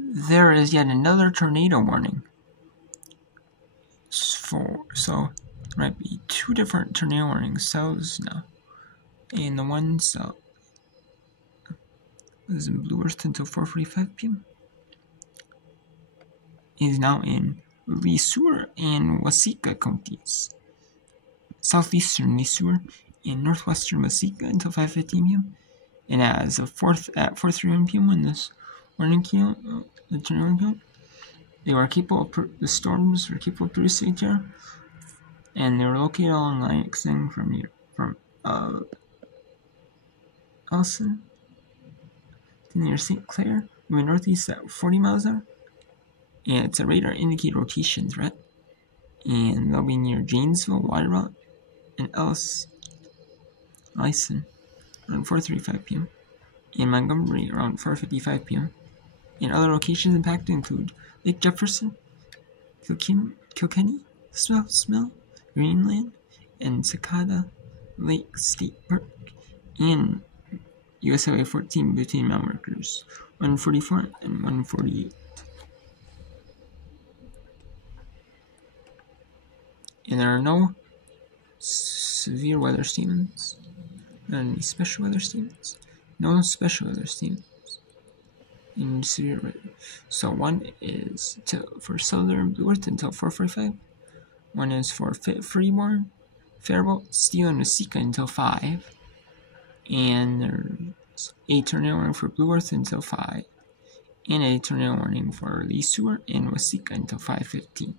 there is yet another tornado warning. So there might be two different tornado warning cells now. And the one cell is in Blue Earth until 4:45 p.m. is now in Sueur and Waseca counties, southeastern Sueur and northwestern Waseca until 5:15 p.m. And as of 4:31 p.m. when this warning came, the tornado came, the storms were capable of producing terror, and they were located along line extending from Elson to near St. Clair, moving northeast at 40 miles an hour. And it's a radar indicated rotation threat. And they'll be near Janesville, Waterville, and Ellison around 4:35 p.m. and Montgomery around 4:55 p.m. And other locations impacted include Lake Jefferson, Kilkenny, Smell, Greenland, and Cicada Lake State Park, and US Highway 14 between mile markers 144 and 148. And there are no severe weather statements, not any special weather statements, no special weather statements in severe weather. So one is for southern Blue Earth until 4:45. One is for Freeborn, Faribault, Steele, and Waseca until 5. And there's a tornado warning for Blue Earth until 5. And a tornado warning for Sueur and Waseca until 5:15.